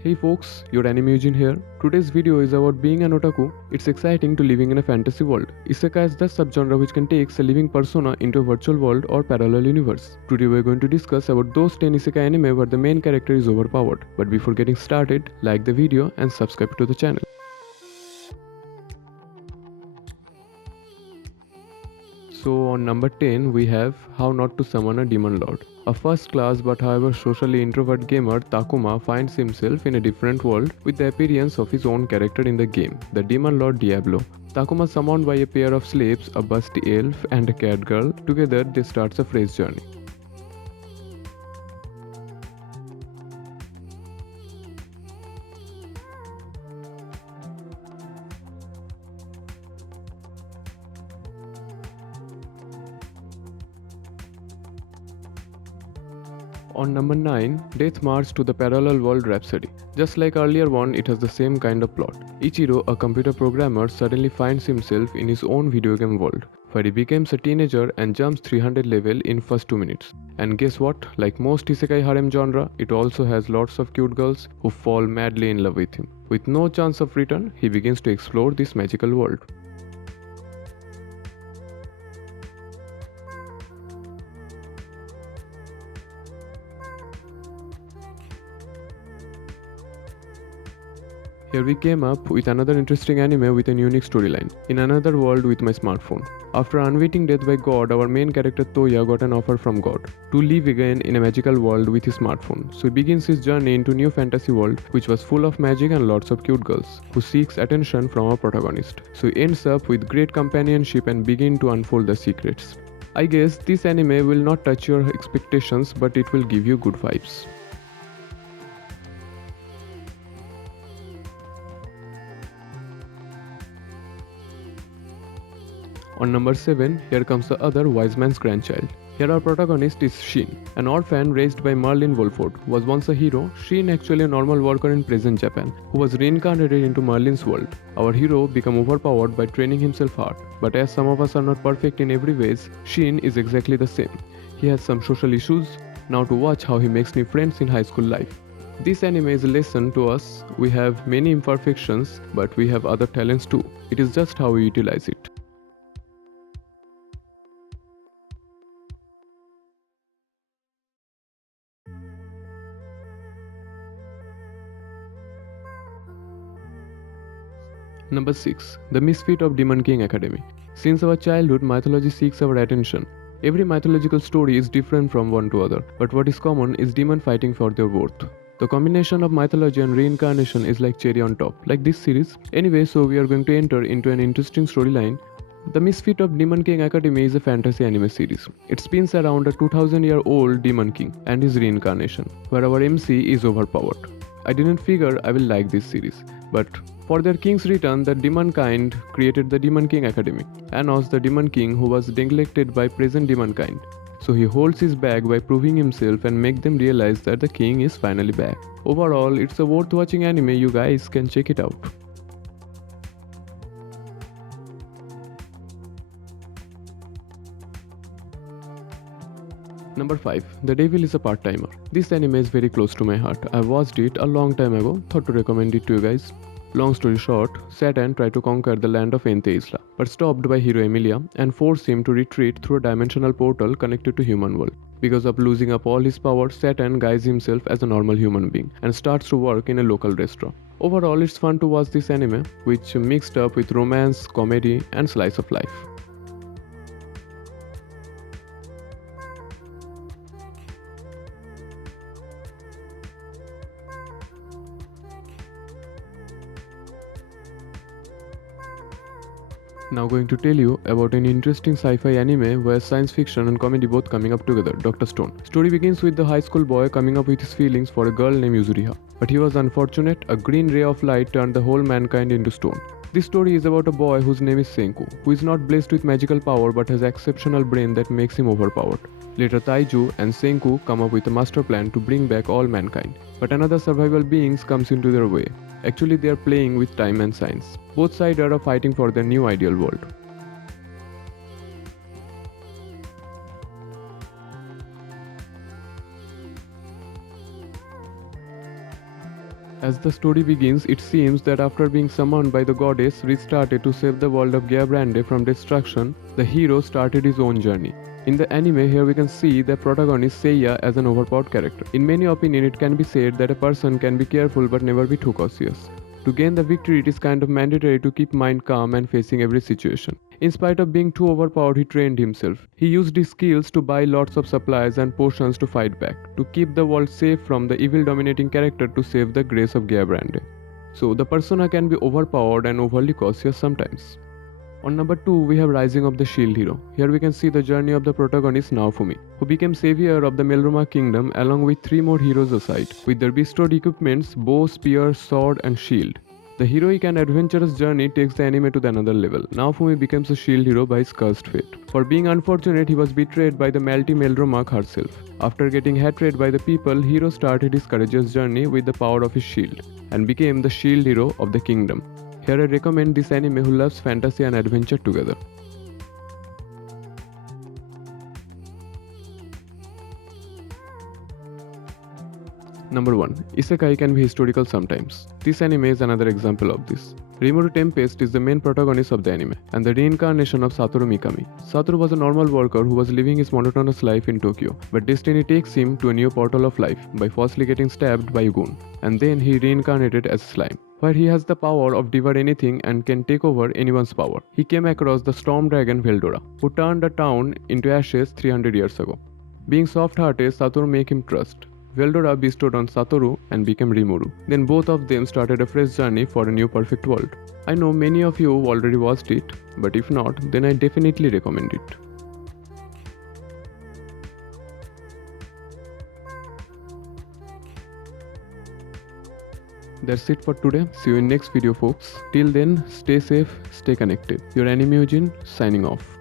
Hey folks, your anime Eugene here. Today's video is about being an otaku. It's exciting to living in a fantasy world. Isekai is the subgenre which can take a living persona into a virtual world or parallel universe. Today we're going to discuss about those 10 Isekai anime where the main character is overpowered. But before getting started, like the video and subscribe to the channel. So on number 10 we have How Not to Summon a Demon Lord. A first class but however socially introvert gamer, Takuma finds himself in a different world with the appearance of his own character in the game, the Demon Lord Diablo. Takuma summoned by a pair of slaves, a busty elf and a cat girl. Together they start a fresh journey. On number 9, Death March to the Parallel World Rhapsody. Just like earlier one, it has the same kind of plot. Ichiro, a computer programmer, suddenly finds himself in his own video game world, where he becomes a teenager and jumps 300 level in first 2 minutes. And guess what? Like most isekai harem genre, it also has lots of cute girls who fall madly in love with him. With no chance of return, he begins to explore this magical world. Here we came up with another interesting anime with a unique storyline, In Another World with My Smartphone. After unwitting death by God, our main character Toya got an offer from God to live again in a magical world with his smartphone. So he begins his journey into new fantasy world which was full of magic and lots of cute girls who seeks attention from our protagonist. So he ends up with great companionship and begin to unfold the secrets. I guess this anime will not touch your expectations but it will give you good vibes. On number 7, here comes the other wise man's grandchild. Here our protagonist is Shin, an orphan raised by Merlin Wolford, who was once a hero. Shin actually a normal worker in present Japan, who was reincarnated into Merlin's world. Our hero became overpowered by training himself hard, but as some of us are not perfect in every ways, Shin is exactly the same. He has some social issues. Now to watch how he makes new friends in high school life. This anime is a lesson to us. We have many imperfections, but we have other talents too. It is just how we utilize it. Number 6. The Misfit of Demon King Academy. Since our childhood, mythology seeks our attention. Every mythological story is different from one to other, but what is common is demon fighting for their worth. The combination of mythology and reincarnation is like cherry on top, like this series. Anyway, so we are going to enter into an interesting storyline. The Misfit of Demon King Academy is a fantasy anime series. It spins around a 2000-year-old demon king and his reincarnation, where our MC is overpowered. I didn't figure I will like this series, but for their king's return, the demon kind created the Demon King Academy. Anos, the demon king who was neglected by present demon kind. So he holds his bag by proving himself and make them realize that the king is finally back. Overall, it's a worth watching anime, you guys can check it out. Number 5. The Devil is a Part-Timer. This anime is very close to my heart. I watched it a long time ago, thought to recommend it to you guys. Long story short, Satan tried to conquer the land of Ente Isla, but stopped by hero Emilia and forced him to retreat through a dimensional portal connected to human world. Because of losing up all his power, Satan guises himself as a normal human being and starts to work in a local restaurant. Overall, it's fun to watch this anime, which mixed up with romance, comedy, and slice of life. Now going to tell you about an interesting sci-fi anime where science fiction and comedy both coming up together, Dr. Stone. Story begins with the high school boy coming up with his feelings for a girl named Yuzuriha. But he was unfortunate, a green ray of light turned the whole mankind into stone. This story is about a boy whose name is Senku, who is not blessed with magical power but has exceptional brain that makes him overpowered. Later Taiju and Senku come up with a master plan to bring back all mankind. But another survival beings comes into their way. Actually, they are playing with time and science. Both sides are fighting for their new ideal world. As the story begins, it seems that after being summoned by the goddess restarted to save the world of Geabrande from destruction, the hero started his own journey. In the anime, here we can see the protagonist Seiya as an overpowered character. In many opinions, it can be said that a person can be careful but never be too cautious. To gain the victory, it is kind of mandatory to keep mind calm and facing every situation. In spite of being too overpowered, he trained himself. He used his skills to buy lots of supplies and potions to fight back, to keep the world safe from the evil dominating character to save the grace of Geabrande. So the persona can be overpowered and overly cautious sometimes. On number 2, we have Rising of the Shield Hero. Here we can see the journey of the protagonist Naofumi, who became savior of the Melroma kingdom along with 3 more heroes aside, with their bestowed equipments, bow, spear, sword and shield. The heroic and adventurous journey takes the anime to the another level. Naofumi becomes a shield hero by his cursed fate. For being unfortunate, he was betrayed by the Malty Melromark herself. After getting hatred by the people, Hero started his courageous journey with the power of his shield, and became the shield hero of the kingdom. Here I recommend this anime who loves fantasy and adventure together. Number 1. Isekai can be historical sometimes. This anime is another example of this. Rimuru Tempest is the main protagonist of the anime, and the reincarnation of Satoru Mikami. Satoru was a normal worker who was living his monotonous life in Tokyo, but destiny takes him to a new portal of life by falsely getting stabbed by a goon, and then he reincarnated as slime, where he has the power of devour anything and can take over anyone's power. He came across the storm dragon Veldora, who turned a town into ashes 300 years ago. Being soft-hearted, Satoru made him trust. Veldora bestowed on Satoru and became Rimuru. Then both of them started a fresh journey for a new perfect world. I know many of you already watched it, but if not, then I definitely recommend it. That's it for today. See you in next video folks. Till then, stay safe, stay connected. Your Anime Eugene signing off.